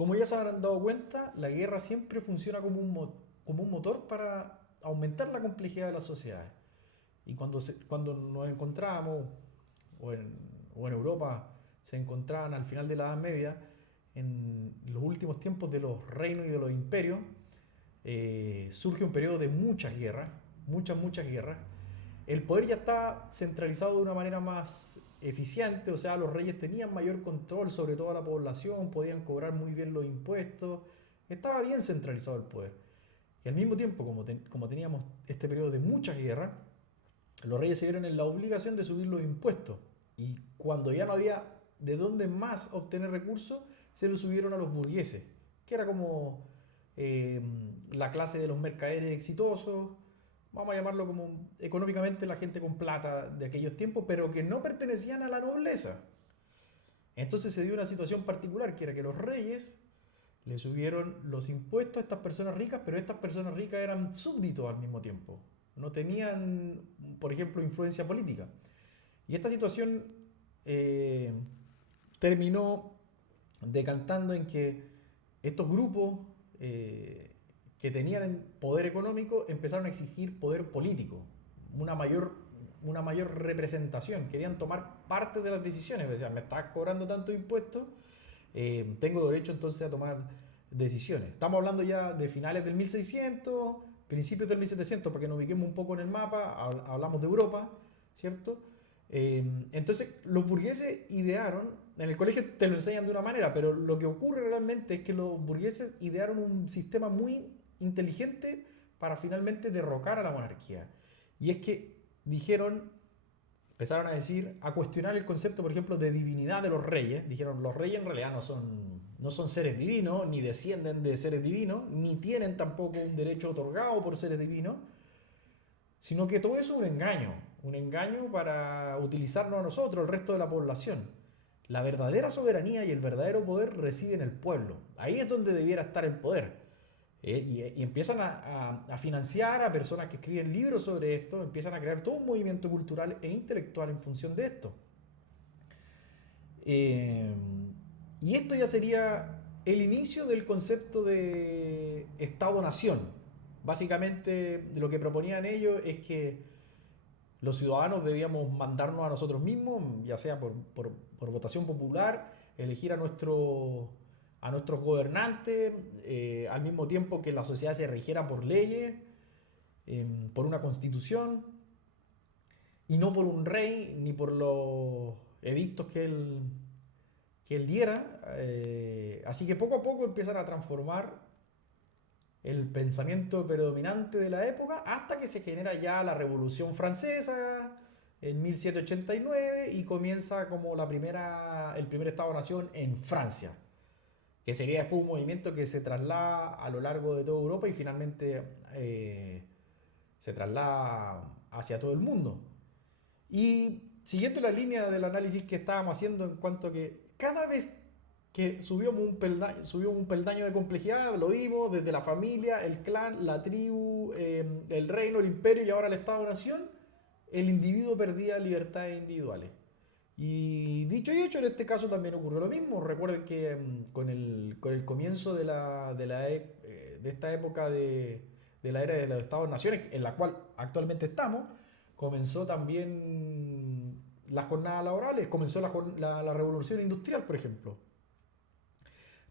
Como ya se habrán dado cuenta, la guerra siempre funciona como un motor para aumentar la complejidad de las sociedades. Y cuando nos encontramos, o en, o en Europa se encontraban al final de la Edad Media, en los últimos tiempos de los reinos y de los imperios, surge un periodo de muchas guerras, muchas guerras. El poder ya estaba centralizado de una manera más eficiente, o sea, los reyes tenían mayor control sobre toda la población, podían cobrar muy bien los impuestos, estaba bien centralizado el poder. Y al mismo tiempo, como teníamos este periodo de muchas guerras, los reyes se vieron en la obligación de subir los impuestos. Y cuando ya no había de dónde más obtener recursos, se los subieron a los burgueses, que era como eh, la clase de los mercaderes exitosos, vamos a llamarlo como económicamente la gente con plata de aquellos tiempos, pero que no pertenecían a la nobleza. Entonces se dio una situación particular, que era que los reyes le subieron los impuestos a estas personas ricas, pero estas personas ricas eran súbditos al mismo tiempo. No tenían, por ejemplo, influencia política. Y esta situación eh, terminó decantando en que estos grupos que tenían poder económico empezaron a exigir poder político, una mayor, una mayor representación, querían tomar parte de las decisiones, o sea, me estás cobrando tanto impuestos, tengo derecho entonces a tomar decisiones. Estamos hablando ya de finales del 1600, principios del 1700, para que nos ubiquemos un poco en el mapa, hablamos de Europa, ¿cierto? Entonces, los burgueses idearon, en el colegio te lo enseñan de una manera, pero lo que ocurre realmente es que los burgueses idearon un sistema muy inteligente para finalmente derrocar a la monarquía. Y es que dijeron, empezaron a decir, a cuestionar el concepto, por ejemplo, de divinidad de los reyes. Dijeron, los reyes en realidad no son seres divinos, ni descienden de seres divinos, ni tienen tampoco un derecho otorgado por seres divinos, sino que todo eso es un engaño para utilizarnos a nosotros, el resto de la población. La verdadera soberanía y el verdadero poder reside en el pueblo. Ahí es donde debiera estar el poder. Y empiezan a financiar a personas que escriben libros sobre esto, empiezan a crear todo un movimiento cultural e intelectual en función de esto. Eh, y esto ya sería el inicio del concepto de Estado-Nación. Básicamente lo que proponían ellos es que los ciudadanos debíamos mandarnos a nosotros mismos, ya sea por votación popular, elegir a nuestros gobernantes, al mismo tiempo que la sociedad se rigiera por leyes, por una constitución, y no por un rey ni por los edictos que él diera. Así que poco a poco empiezan a transformar el pensamiento predominante de la época hasta que se genera ya la Revolución Francesa en 1789 y comienza como el primer Estado-Nación en Francia, que sería después un movimiento que se traslada a lo largo de toda Europa y finalmente se traslada hacia todo el mundo. Y siguiendo la línea del análisis que estábamos haciendo en cuanto a que cada vez que subimos un peldaño de complejidad, lo vimos desde la familia, el clan, la tribu, el reino, el imperio y ahora el Estado-Nación, el individuo perdía libertades individuales. Y dicho y hecho, en este caso también ocurrió lo mismo. Recuerden que con el comienzo de esta época de la era de los Estados-Naciones, en la cual actualmente estamos, comenzó también las jornadas laborales, comenzó la revolución industrial, por ejemplo.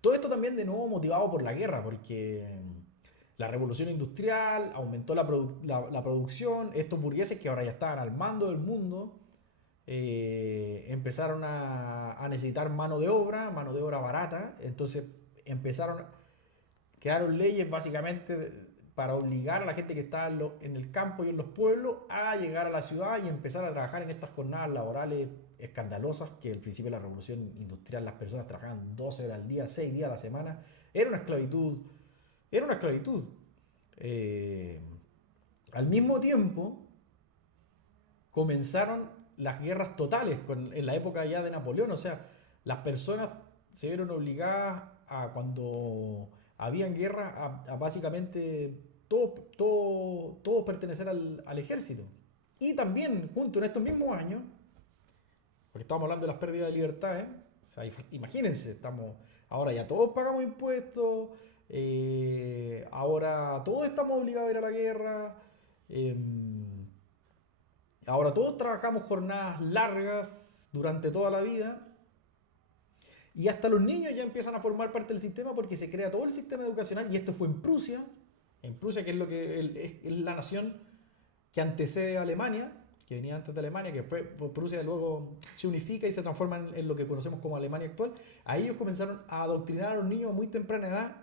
Todo esto también de nuevo motivado por la guerra, porque la revolución industrial aumentó la producción, estos burgueses que ahora ya estaban al mando del mundo, empezaron a necesitar mano de obra barata, entonces empezaron, crearon leyes básicamente para obligar a la gente que estaba en el campo y en los pueblos a llegar a la ciudad y empezar a trabajar en estas jornadas laborales escandalosas, que al principio de la revolución industrial las personas trabajaban 12 horas al día, 6 días a la semana, era una esclavitud, era una esclavitud. Eh, Al mismo tiempo comenzaron las guerras totales en la época ya de Napoleón, o sea, las personas se vieron obligadas a cuando habían guerras a básicamente todo pertenecer al ejército. Y también, junto en estos mismos años, porque estamos hablando de las pérdidas de libertades, o sea, imagínense, estamos Ahora ya todos pagamos impuestos, ahora todos estamos obligados a ir a la guerra, ahora todos trabajamos jornadas largas durante toda la vida. Y hasta los niños ya empiezan a formar parte del sistema porque se crea todo el sistema educacional. Y esto fue en Prusia, que es, lo que, es la nación que antecede a Alemania, que venía antes de Alemania, que fue Prusia, luego se unifica y se transforma en lo que conocemos como Alemania actual. Ahí ellos comenzaron a adoctrinar a los niños a muy temprana edad.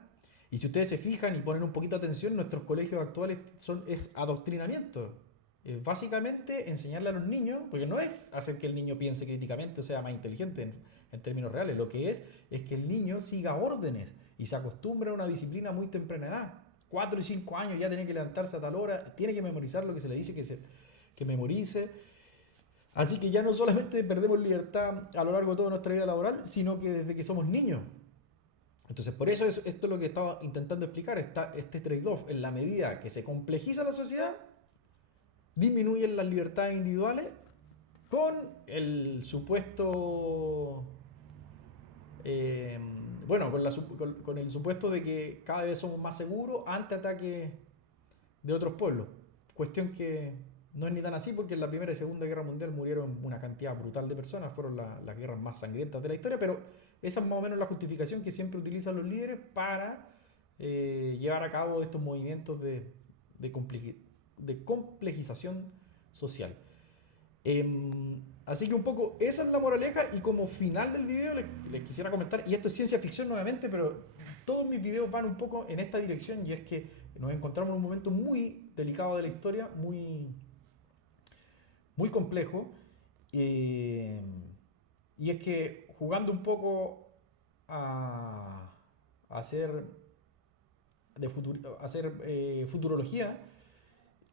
Y si ustedes se fijan y ponen un poquito de atención, nuestros colegios actuales es adoctrinamiento. Es básicamente enseñarle a los niños, porque no es hacer que el niño piense críticamente o sea más inteligente en términos reales, lo que es que el niño siga órdenes y se acostumbre a una disciplina a muy temprana edad. 4 y 5 años ya tiene que levantarse a tal hora, tiene que memorizar lo que se le dice que memorice. Así que ya no solamente perdemos libertad a lo largo de toda nuestra vida laboral, sino que desde que somos niños. Entonces, por eso esto es lo que estaba intentando explicar, este trade-off. En la medida que se complejiza la sociedad, disminuyen las libertades individuales con el supuesto, eh, bueno, con el supuesto de que cada vez somos más seguros ante ataques de otros pueblos. Cuestión que no es ni tan así porque en la Primera y Segunda Guerra Mundial murieron una cantidad brutal de personas, fueron las guerras más sangrientas de la historia, pero esa es más o menos la justificación que siempre utilizan los líderes para llevar a cabo estos movimientos de, de complejización social. Así que un poco esa es la moraleja y como final del video les quisiera comentar, y esto es ciencia ficción nuevamente, pero todos mis videos van un poco en esta dirección y es que nos encontramos en un momento muy delicado de la historia, muy complejo, y es que jugando un poco a hacer, futurología,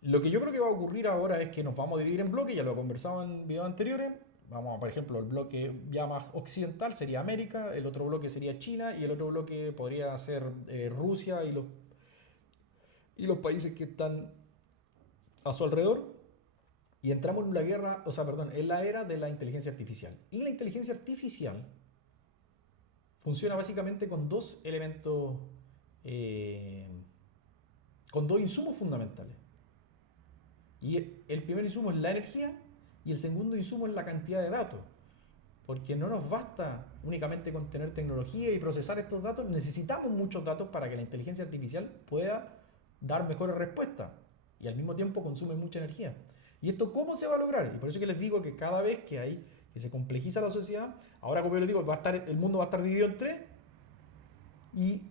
lo que yo creo que va a ocurrir ahora es que nos vamos a dividir en bloques, ya lo he conversado en videos anteriores. Vamos a, por ejemplo, el bloque ya más occidental sería América, el otro bloque sería China y el otro bloque podría ser Rusia y los países que están a su alrededor. Y entramos en la guerra, o sea, perdón, en la era de la inteligencia artificial. Y la inteligencia artificial funciona básicamente con dos elementos, eh, con dos insumos fundamentales. Y el primer insumo es la energía y el segundo insumo es la cantidad de datos. Porque no nos basta únicamente con tener tecnología y procesar estos datos, necesitamos muchos datos para que la inteligencia artificial pueda dar mejores respuestas y al mismo tiempo consume mucha energía. ¿Y esto cómo se va a lograr? Y por eso que les digo que cada vez que se complejiza la sociedad, ahora como yo les digo, el mundo va a estar dividido en tres y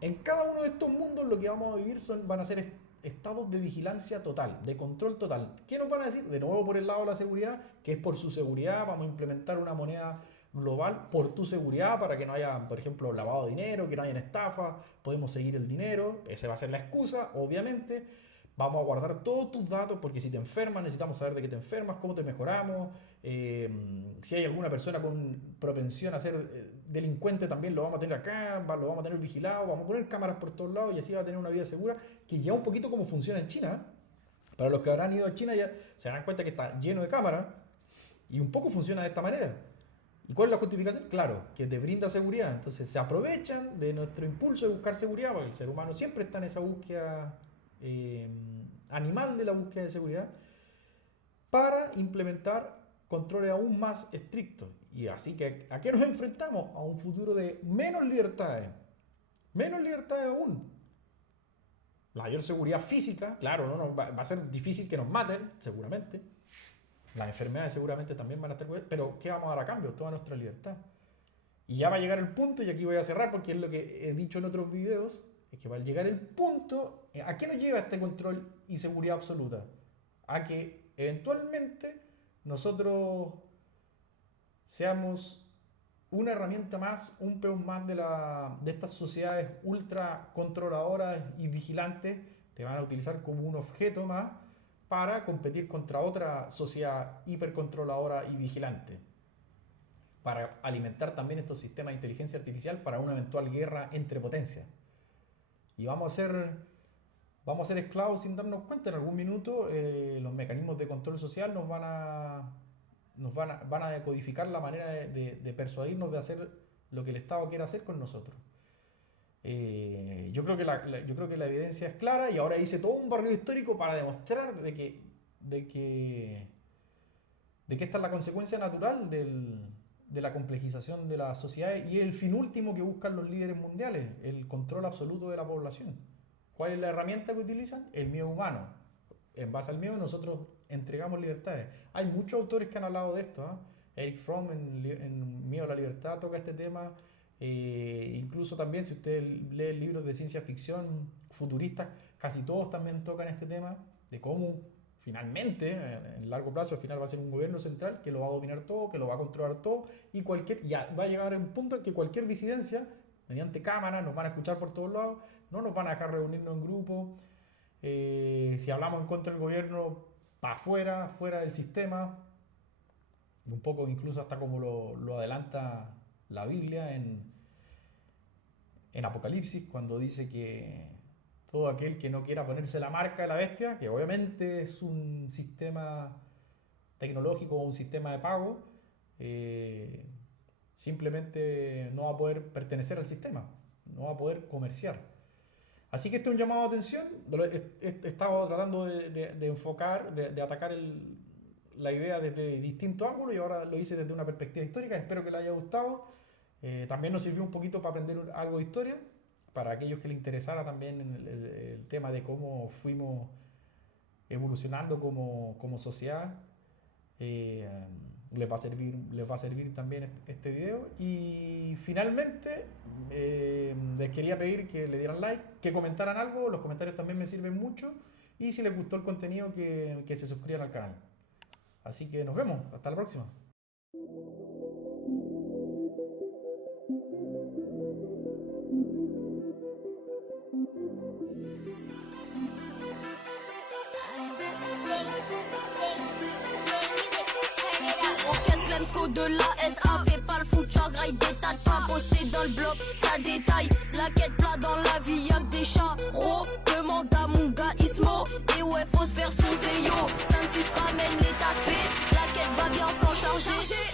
en cada uno de estos mundos lo que vamos a vivir van a ser estados de vigilancia total, de control total. ¿Qué nos van a decir? De nuevo por el lado de la seguridad, que es por su seguridad, vamos a implementar una moneda global por tu seguridad para que no haya, por ejemplo, lavado de dinero, que no haya estafas, podemos seguir el dinero, esa va a ser la excusa, obviamente. Vamos a guardar todos tus datos porque si te enfermas necesitamos saber de qué te enfermas, cómo te mejoramos, si hay alguna persona con propensión a ser delincuente también lo vamos a tener acá, lo vamos a tener vigilado, vamos a poner cámaras por todos lados y así va a tener una vida segura, que ya un poquito como funciona en China. Para los que habrán ido a China ya se darán cuenta que está lleno de cámaras y un poco funciona de esta manera. ¿Y cuál es la justificación? Claro, que te brinda seguridad. Entonces se aprovechan de nuestro impulso de buscar seguridad, porque el ser humano siempre está en esa búsqueda animal de la búsqueda de seguridad, para implementar controles aún más estrictos. Y así que, ¿a qué nos enfrentamos? A un futuro de menos libertades aún. La mayor seguridad física, claro, no, va a ser difícil que nos maten, seguramente. Las enfermedades seguramente también van a estar, pero ¿qué vamos a dar a cambio? Toda nuestra libertad. Y ya va a llegar el punto, y aquí voy a cerrar porque es lo que he dicho en otros videos, es que va a llegar el punto, ¿a qué nos lleva este control y seguridad absoluta? A que eventualmente nosotros seamos una herramienta más, un peón más de estas sociedades ultra controladoras y vigilantes. Te van a utilizar como un objeto más para competir contra otra sociedad hipercontroladora y vigilante, para alimentar también estos sistemas de inteligencia artificial para una eventual guerra entre potencias. Y vamos a ser esclavos sin darnos cuenta. En algún minuto los mecanismos de control social van a decodificar la manera de persuadirnos de hacer lo que el Estado quiere hacer con nosotros. Yo creo que la evidencia es clara, y ahora hice todo un barrido histórico para demostrar de que esta es la consecuencia natural de la complejización de las sociedades y el fin último que buscan los líderes mundiales, el control absoluto de la población. ¿Cuál es la herramienta que utilizan? El miedo humano. En base al miedo nosotros entregamos libertades. Hay muchos autores que han hablado de esto, ¿eh? Eric Fromm en Miedo a la Libertad toca este tema. Incluso también, si ustedes leen libros de ciencia ficción futuristas, casi todos también tocan este tema de cómo finalmente, en largo plazo, al final va a ser un gobierno central que lo va a dominar todo, que lo va a controlar todo, y ya va a llegar a un punto en que cualquier disidencia, mediante cámaras, nos van a escuchar por todos lados, no nos van a dejar reunirnos en grupo. Si hablamos en contra del gobierno, para afuera, fuera del sistema, un poco incluso hasta como lo adelanta la Biblia en Apocalipsis, cuando dice que todo aquel que no quiera ponerse la marca de la bestia, que obviamente es un sistema tecnológico o un sistema de pago, simplemente no va a poder pertenecer al sistema, no va a poder comerciar. Así que este es un llamado de atención. He estado tratando de enfocar, de atacar la idea desde distintos ángulos, y ahora lo hice desde una perspectiva histórica. Espero que les haya gustado. También nos sirvió un poquito para aprender algo de historia, para aquellos que les interesara también el tema de cómo fuimos evolucionando como sociedad. Les va a servir también este video. Y finalmente les quería pedir que le dieran like, que comentaran algo. Los comentarios también me sirven mucho, y si les gustó el contenido, que se suscriban al canal. Así que nos vemos, hasta la próxima. De la SA fait pas le fouteur, graille des tas de pas postés dans le bloc, ça détaille. La quête plat dans la vie, y'a que des chats. Demande à mon gars Ismo, et ouais, faut se faire sous Zeyo. 5-6 ramène les taspés, la quête va bien s'en charger.